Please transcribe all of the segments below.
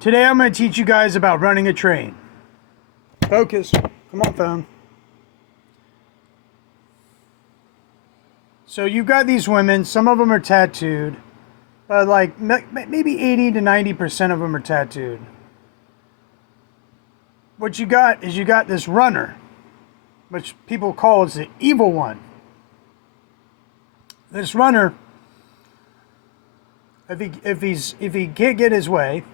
Today I'm going to teach you guys about running a train. Focus. Come on, phone. So you've got these women. Some of them are tattooed. But like maybe 80 to 90% of them are tattooed. What you got is you got this runner, which people call is the evil one. This runner, if he can't get his way,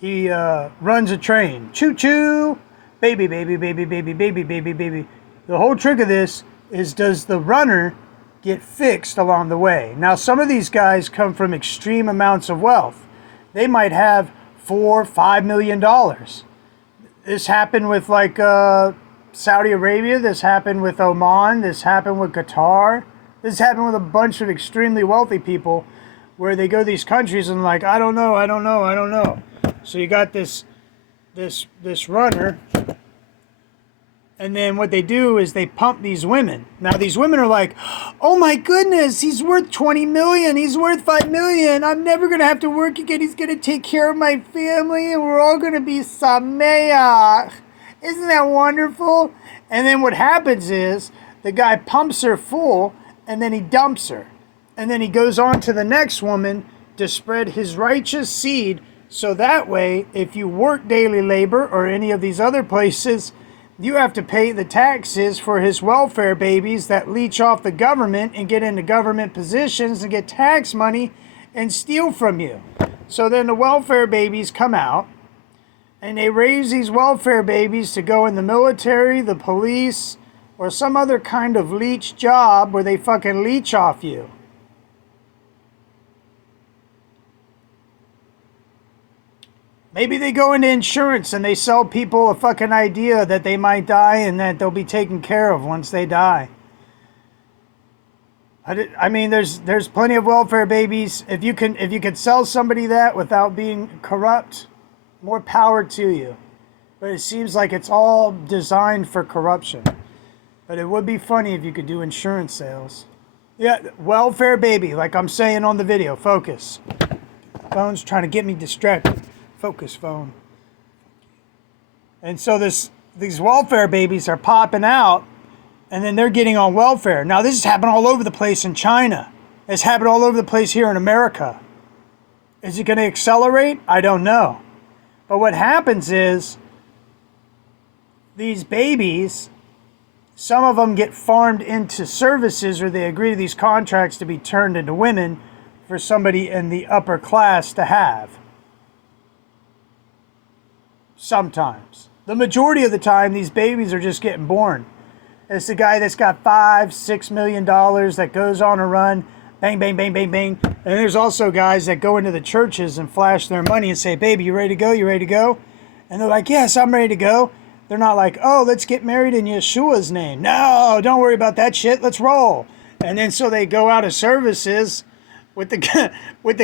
he runs a train. Choo choo, baby, baby, baby, baby, baby, baby, baby. The whole trick of this is, does the runner get fixed along the way? Now, some of these guys come from extreme amounts of wealth. They might have $4-5 million. This happened with like Saudi Arabia. This happened with Oman. This happened with Qatar. This happened with a bunch of extremely wealthy people, where they go to these countries and like, I don't know. So you got this runner, and then what they do is they pump these women. Now these women are like, oh my goodness, he's worth 20 million, he's worth 5 million, I'm never gonna have to work again, he's gonna take care of my family, and we're all gonna be sameach. Isn't that wonderful? And then what happens is the guy pumps her full, and then he dumps her. And then he goes on to the next woman to spread his righteous seed. So that way, if you work daily labor or any of these other places, you have to pay the taxes for his welfare babies that leech off the government and get into government positions and get tax money and steal from you. So then the welfare babies come out and they raise these welfare babies to go in the military, the police, or some other kind of leech job where they fucking leech off you. Maybe they go into insurance and they sell people a fucking idea that they might die and that they'll be taken care of once they die. I mean, there's plenty of welfare babies. If you can sell somebody that without being corrupt, more power to you. But it seems like it's all designed for corruption. But it would be funny if you could do insurance sales. Yeah, welfare baby, like I'm saying on the video. Focus. Phone's trying to get me distracted. Focus, phone. And so these welfare babies are popping out, and then they're getting on welfare. Now this has happened all over the place in China. It's happened all over the place here in America. Is it going to accelerate? I don't know. But what happens is these babies, some of them get farmed into services, or they agree to these contracts to be turned into women for somebody in the upper class to have. Sometimes. The majority of the time, these babies are just getting born. It's the guy that's got $5-6 million that goes on a run, bang, bang, bang, bang, bang. And there's also guys that go into the churches and flash their money and say, baby, you ready to go? You ready to go? And they're like, yes, I'm ready to go. They're not like, oh, let's get married in Yeshua's name. No, don't worry about that shit. Let's roll. And then so they go out of services with the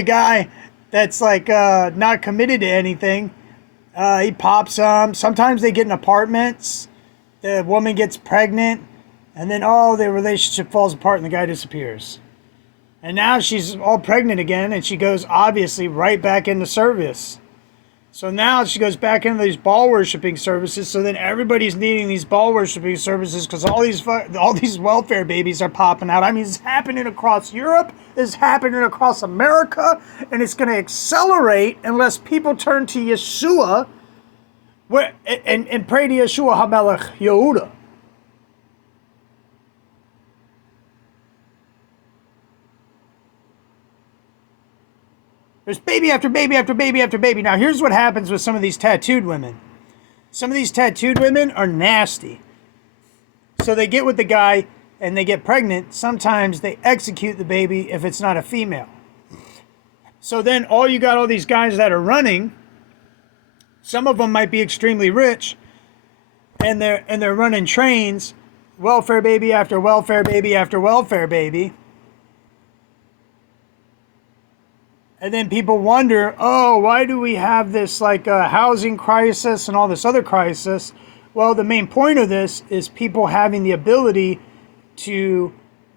guy that's like not committed to anything. He pops them. Sometimes they get in apartments. The woman gets pregnant. And then, the relationship falls apart and the guy disappears. And now she's all pregnant again. And she goes, obviously, right back into service. So now she goes back into these ball worshiping services. So then everybody's needing these ball worshiping services because all these welfare babies are popping out. I mean, it's happening across Europe. It's happening across America. And it's going to accelerate unless people turn to Yeshua and pray to Yeshua HaMelech Yehuda. There's baby after baby after baby after baby. Now, here's what happens with some of these tattooed women. Some of these tattooed women are nasty. So they get with the guy and they get pregnant. Sometimes they execute the baby if it's not a female. So then all these guys that are running, some of them might be extremely rich, and they're running trains, welfare baby after welfare baby after welfare baby. And then people wonder, why do we have this like housing crisis and all this other crisis? Well, the main point of this is people having the ability to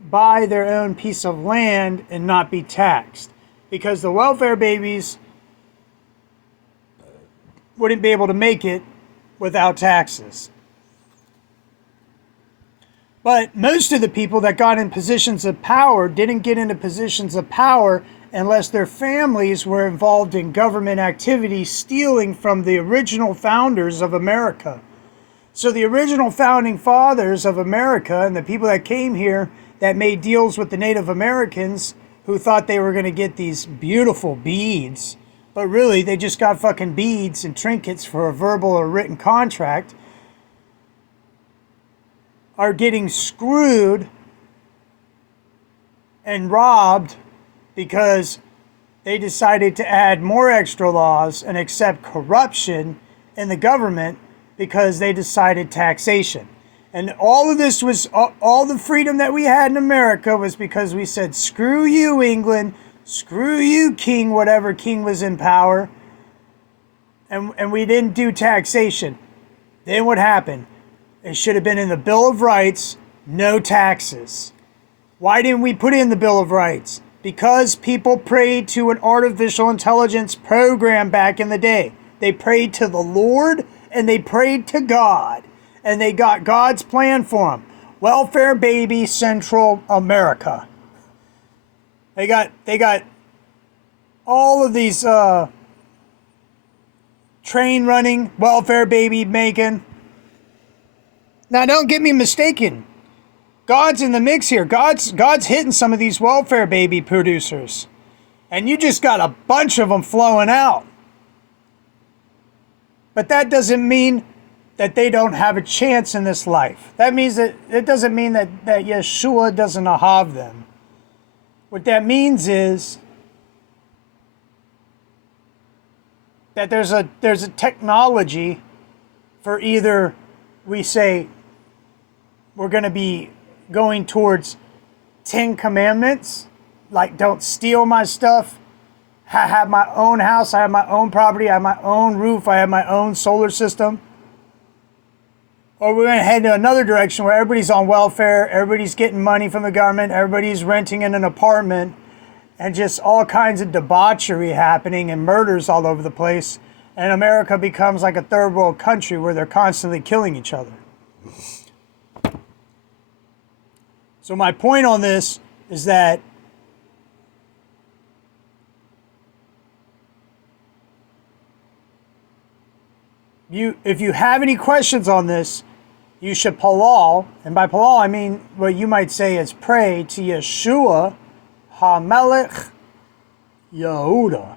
buy their own piece of land and not be taxed. Because the welfare babies wouldn't be able to make it without taxes. But most of the people that got in positions of power didn't get into positions of power unless their families were involved in government activities stealing from the original founders of America. So the original founding fathers of America and the people that came here that made deals with the Native Americans who thought they were going to get these beautiful beads, but really they just got fucking beads and trinkets for a verbal or written contract, are getting screwed and robbed because they decided to add more extra laws and accept corruption in the government because they decided taxation. And all of this was, all the freedom that we had in America was because we said, screw you, England, screw you, king, whatever king was in power. And we didn't do taxation. Then what happened? It should have been in the Bill of Rights, no taxes. Why didn't we put in the Bill of Rights? Because people prayed to an artificial intelligence program back in the day. They prayed to the Lord and they prayed to God. And they got God's plan for them. Welfare baby Central America. They got all of these train running, welfare baby making. Now, don't get me mistaken. God's in the mix here. God's hitting some of these welfare baby producers. And you just got a bunch of them flowing out. But that doesn't mean that they don't have a chance in this life. That means that it doesn't mean that Yeshua doesn't have them. What that means is that there's a technology for either we say we're going to be going towards 10 commandments, like don't steal my stuff, I have my own house, I have my own property, I have my own roof, I have my own solar system. Or we're going to head in another direction where everybody's on welfare, everybody's getting money from the government, everybody's renting in an apartment, and just all kinds of debauchery happening and murders all over the place. And America becomes like a third world country where they're constantly killing each other. So my point on this is that if you have any questions on this, you should palal, and by palal I mean what you might say is pray to Yeshua HaMelech Yehuda.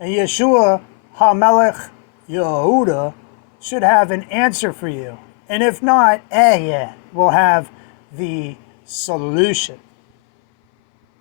And Yeshua HaMelech Yehuda should have an answer for you. And if not, yeah, we'll have the solution.